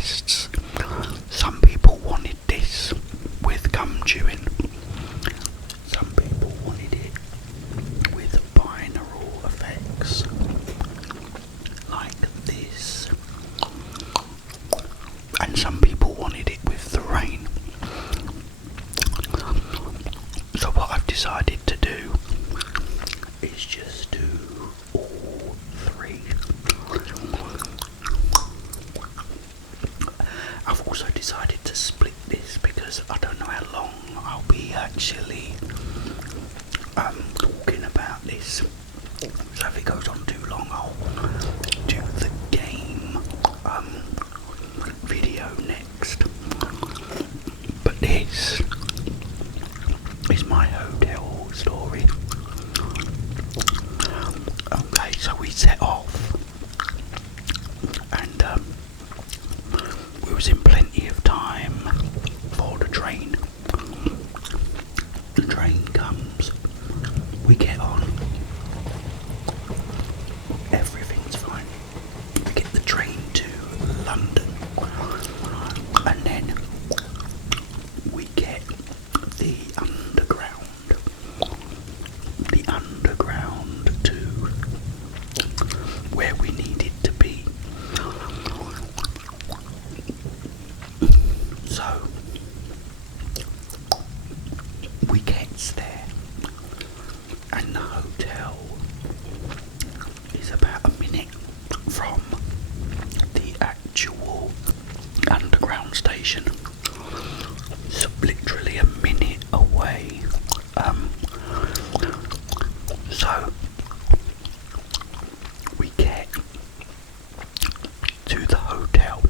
requests. Some people wanted this with gum chewing. Some people wanted it with binaural effects like this. And some people wanted it with the rain. So what I've decided to do is just do all three. I've also decided to split this because I don't know how long I'll be actually talking about this. So if it goes on too long, I'll do the game video next. But this is my hotel story. Okay, so we set off, and we was in plenty of time for the train. The train comes, we get on, everything's fine. We get the train to London, and then we get the underground to where we needed to be. So we gets there, and the hotel is about a minute from the actual underground station. It's literally a minute away. So we get to the hotel.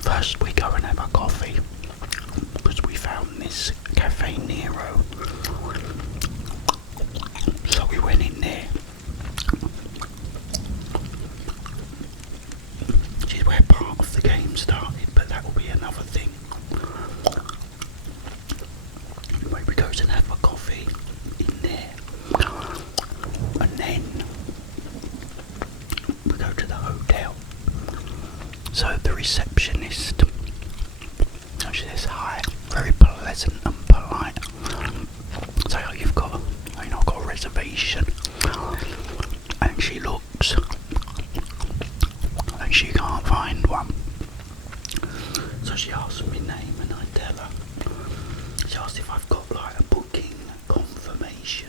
First we go and have a coffee because we found this Cafe Nero. So we went in there. Which is where part of the game started, but that will be another thing. Anyway, we go and have a coffee in there, and then we go to the hotel. So the receptionist, she says hi, very pleasant and polite. So you've got, got a reservation, and she looks, and she can't find one. So she asks me name, and I tell her. She asked if I've got like a booking confirmation.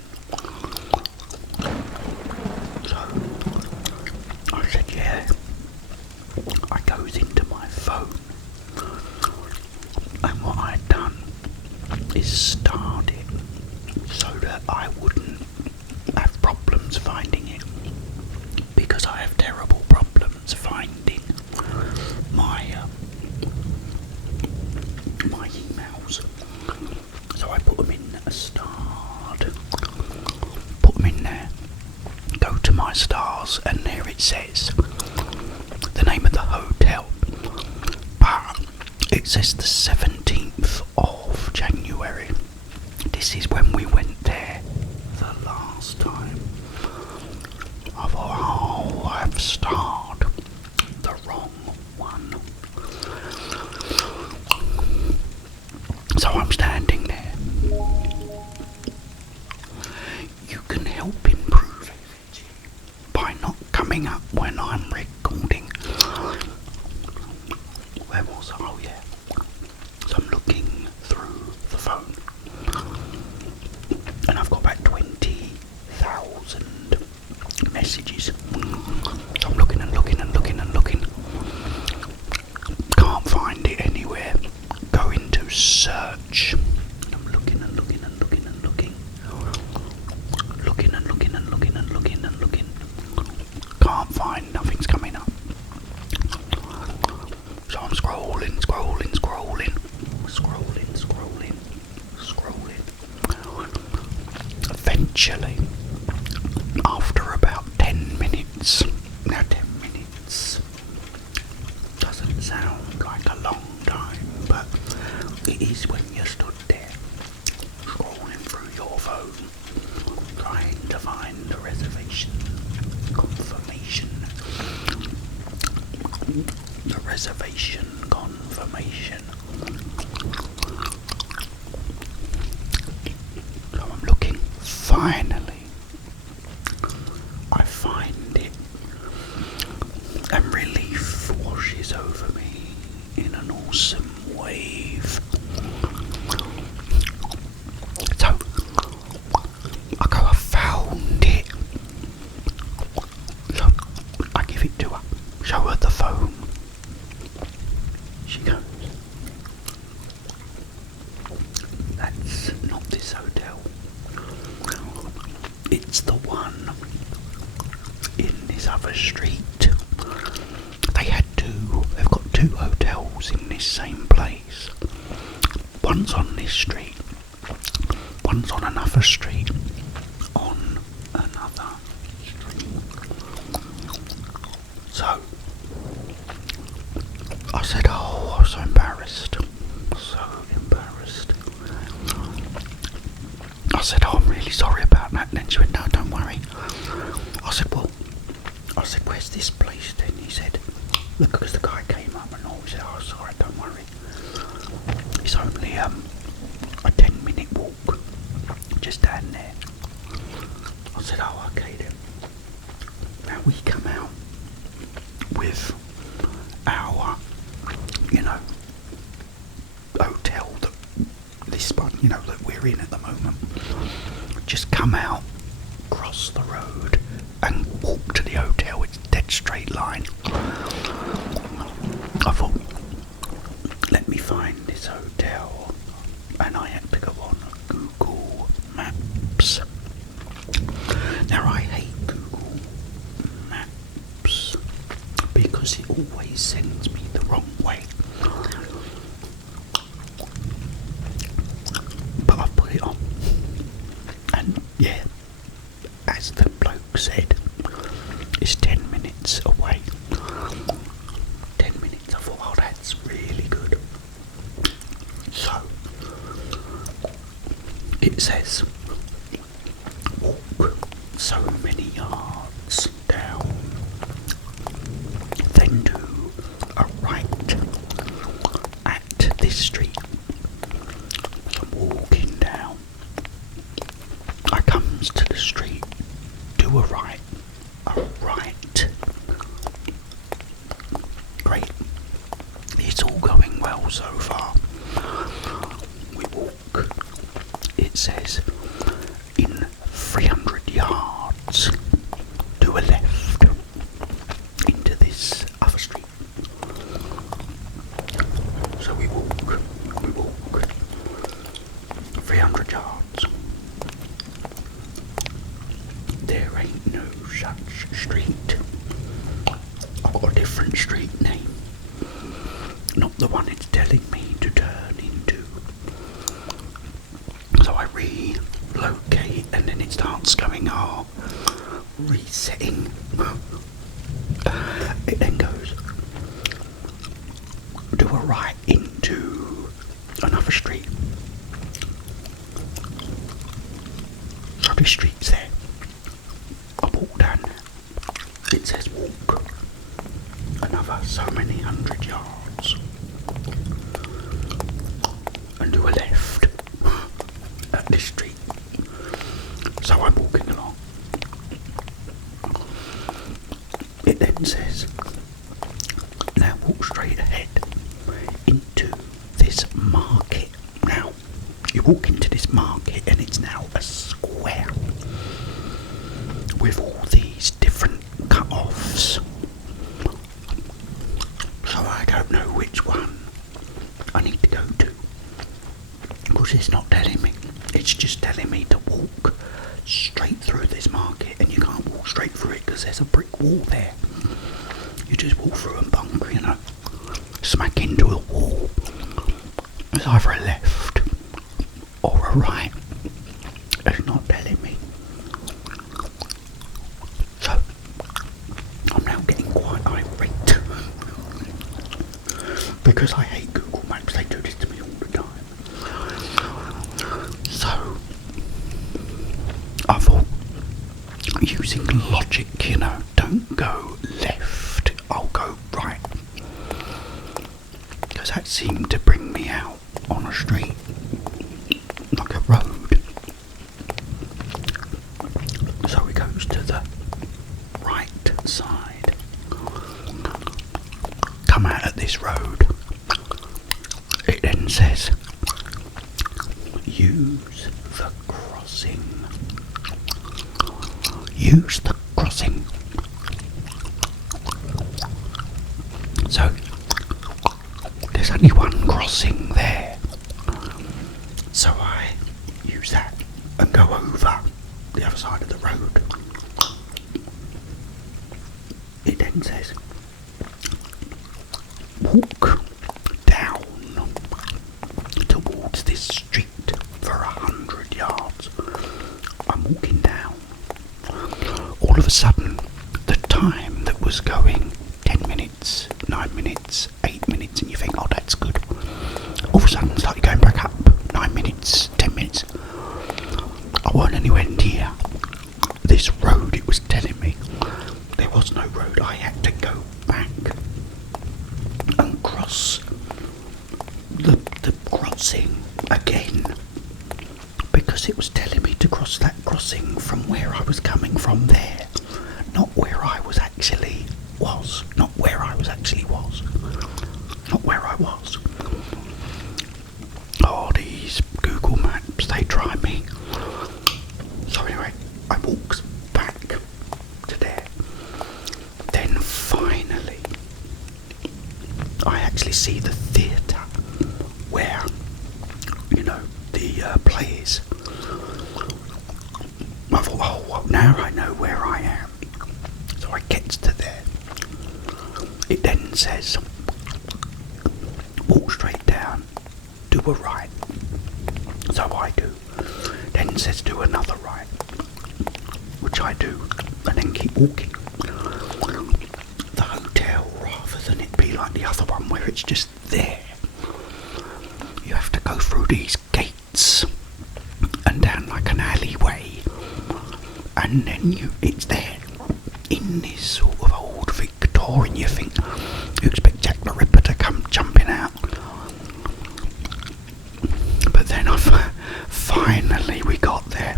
So I said yeah. I goes into my phone, and what I'd done is start it so that I wouldn't have problems finding it, because I have terrible problems finding my emails. So I put them in a start, put them in there, go to my stars, and there it says the name of the hotel, but it says the 17th of January. This is when we went there the last time. I thought, I've starred the wrong one. So I'm standing there. You can help improve it by not coming up when I'm recording. Where was I? Oh yeah. So I'm looking through the phone, and I've got about 20,000 messages. So I'm looking and looking and looking and looking. Can't find it anywhere. Go into search. I'm looking and looking and looking and looking. Looking and looking and looking and looking and looking. Can't find, nothing's coming up. So I'm scrolling, scrolling, scrolling, scrolling, scrolling, scrolling. Eventually, after about 10 minutes, now 10 minutes doesn't sound like a long time, but it is when you're stood there, scrolling through your phone, trying to find a reservation confirmation. reservation confirmation. So I'm looking. Finally, I find it, and relief washes over me in an awesome wave. So I go, I found it. So I give it to her, show her the phone. She goes, that's not this hotel. It's the one in this other street. They've got two hotels in this same place. One's on this street, one's on another street, on another street. So I said, oh, I was so embarrassed. I said, oh, I'm really sorry about that. And then she went, no, don't worry. I said, where's this place then? He said, look, because the guy came up and all. He said, oh, sorry, don't worry. It's only a 10-minute walk, just down there. I said, oh, okay then. Now we come out with our, hotel, this one, that we're in at the moment. Just come out, cross the road, and walk to the hotel. It's a dead straight line. I thought, let me find this hotel, and I had to go on Google Maps. Now I hate Google Maps because it always sends me the wrong way. But I put it on, and yeah, as the bloke said, it's 10 minutes away. 10 minutes, I thought, oh, that's really good. So, it says, walk so many yards down, then do a right at this street. So I'm walking down. I comes to the street, do a right. Great. It's all going well so far. We walk. It says, in 300 yards, do a left into this other street. So we walk 300 yards. There ain't no such street. I've got a different street name, not the one it's telling me to turn into. So I relocate, and then it starts going, resetting. It then goes, do a right into another street. So this street's there. I walk down there. It says walk another so many 100 yards and do a left at this street. So I'm walking along. It then says, now walk straight ahead into this market. Now you walk into this market and it's now a square with all these different cut-offs. So I don't know which one I need to go to, because it's not telling me. It's just telling me to walk straight through this market, and you can't walk straight through it because there's a brick wall there. You just walk through and bunk, smack into a wall. It's either a left or a right. It's not telling me. So I'm now getting quite irate because I hate Google Maps. They do this to me all the time. So I thought, using logic, don't go left, I'll go right. that seemed to bring me out on a street, like a road. So he goes to the right side, come out at this road. It then says, use the crossing. Use the crossing. So, there's only one crossing there. So I use that and go over the other side of the road. It then says, walk down towards this street for 100 yards. I'm walking down. All of a sudden, the time that was going 10 minutes, 9 minutes, 8 minutes, and you think, oh, that's good. All of a sudden, it's like going back up 9 minutes, 10 minutes. I wasn't anywhere near this road it was telling me. There was no road. I had to go back and cross the crossing again, because it was telling me to cross that crossing from where I was coming from there, not where I was actually was, not where I was. Oh, these Google Maps, they try me. So anyway, I walks back to there. Then finally, I actually see the theatre where, the play is. I thought, oh, well, now I know where I am. So I get to there. It then says, walk straight down, do a right. So I do. Then it says do another right, which I do, and then keep walking. The hotel, rather than it be like the other one where it's just there, you have to go through these gates and down like an alleyway, and then it's there in this sort of old Victorian. You think, you expect Jack the Ripper to come jumping out, but then finally we got there,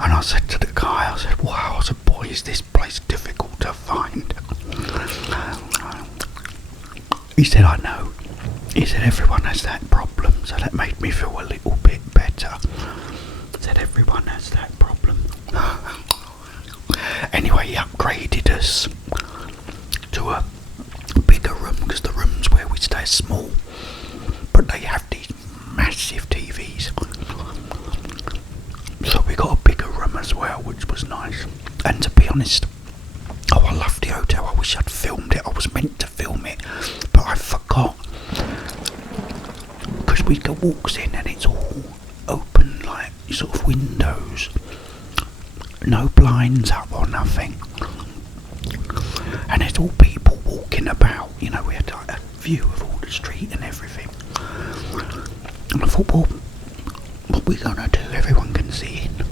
and I said to the guy, I said, wow, I said, boy, is this place difficult to find. He said, I know. He said, everyone has that problem, so that made me feel a little bit better. He said, everyone has that problem. Anyway, he upgraded us to a bigger room, because the rooms where we stay are small, but they have these massive TVs. So we got a bigger room as well, which was nice. And to be honest, I loved the hotel. I wish I'd filmed it. I was meant to film it, but I forgot. Because we go walks in and it's all open, like sort of windows. No blinds up or nothing. And it's all people walking about. We had like a view of all the street and everything. And I thought, well, what are we gonna do? Everyone can see in.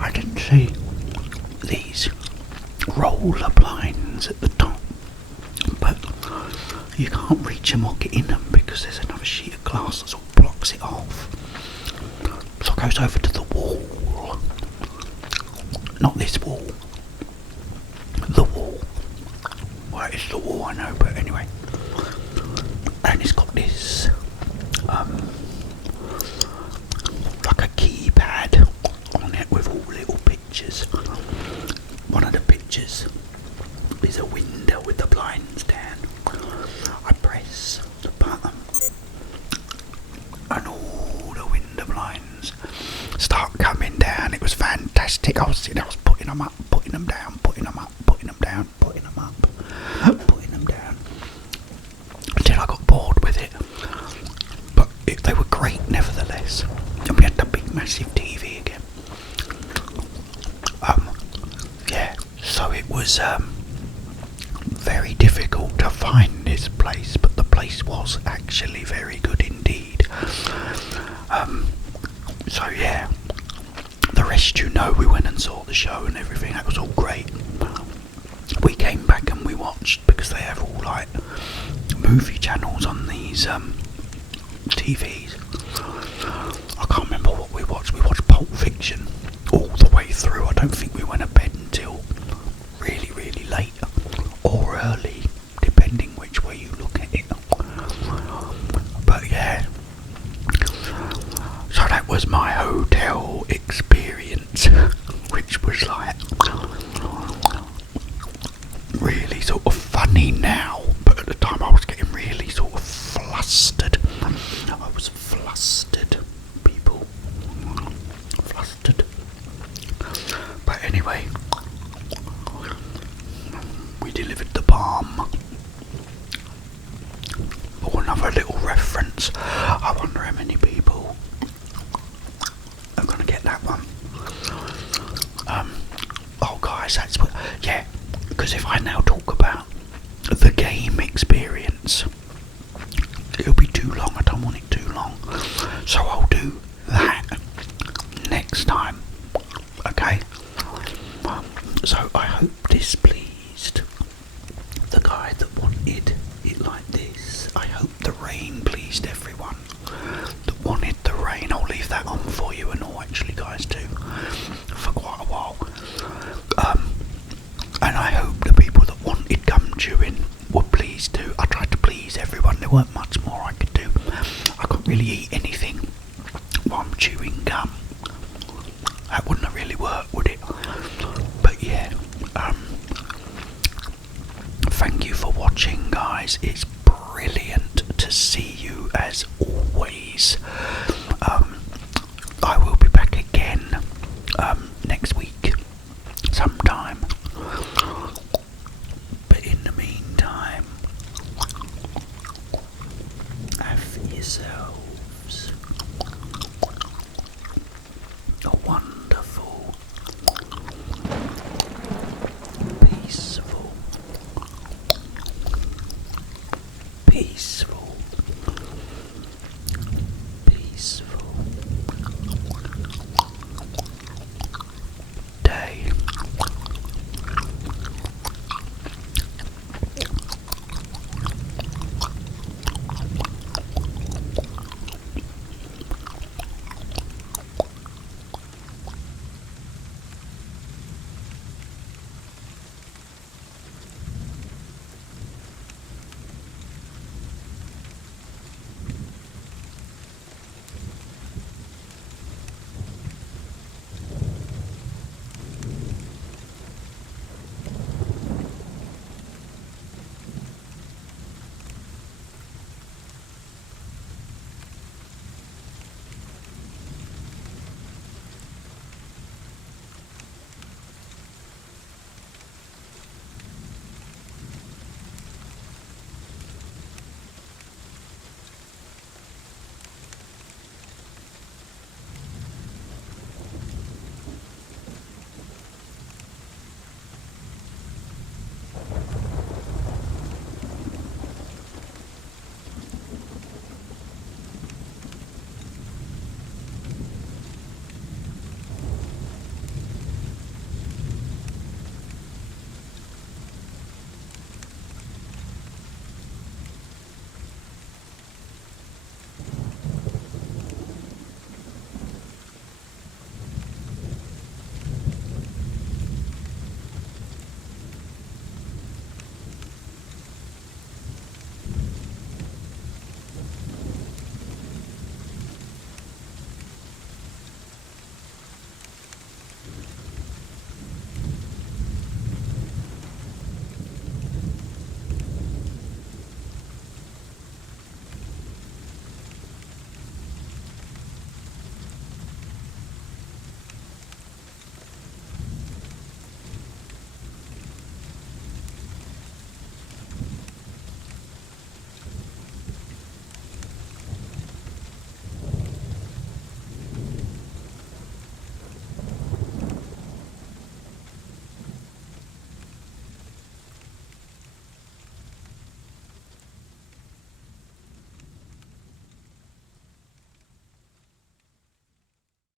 I didn't see these roller blinds at the top, but you can't reach them or get in them because there's another sheet of glass that sort of blocks it off. So I goes over to the wall. Not this wall. The wall. Well, it's the wall, I know, but anyway. And it's got this like a keypad on it with all little pictures. One of the pictures is a window with the blinds down. I press the button and all the window blinds start coming down. It was fantastic. I was putting them up, putting them down, putting them up, putting them down, putting them up, putting them down, until I got bored with it. But they were great nevertheless. And we had the big massive TV again. Yeah, so it was very difficult to find this place, but the place was actually very good indeed. So yeah, the rest we went and saw the show and everything. That was all great. We came back and we watched, because they have all like movie channels on these TVs. I can't remember what we watched. We watched Pulp Fiction all the way through. I don't think we went to bed until really, really late or early, depending which way you look at it. But yeah, so that was my hotel experience, which was like really sort of funny now, but at the time I was getting really sort of flustered. I was flustered, people. Flustered. But anyway, we delivered the balm. Oh, another little reference. I wonder how many people are going to get that one. Oh guys, that's what, yeah, because if I now talk about the game experience, it'll be too long. I don't want it too long, so I'll do that next time. Okay, so I hope this pleased the guy that wanted it like this. I hope the rain pleased everyone that wanted the rain. I'll leave that on for you and all, actually, guys, too, for quite a while. And I hope the people that wanted gum chewing were pleased too. I tried to please everyone. There weren't much more I could do. I couldn't really eat anything while I'm chewing gum. That wouldn't have really worked, would it? But yeah, thank you for watching, guys. It's brilliant to see you as always.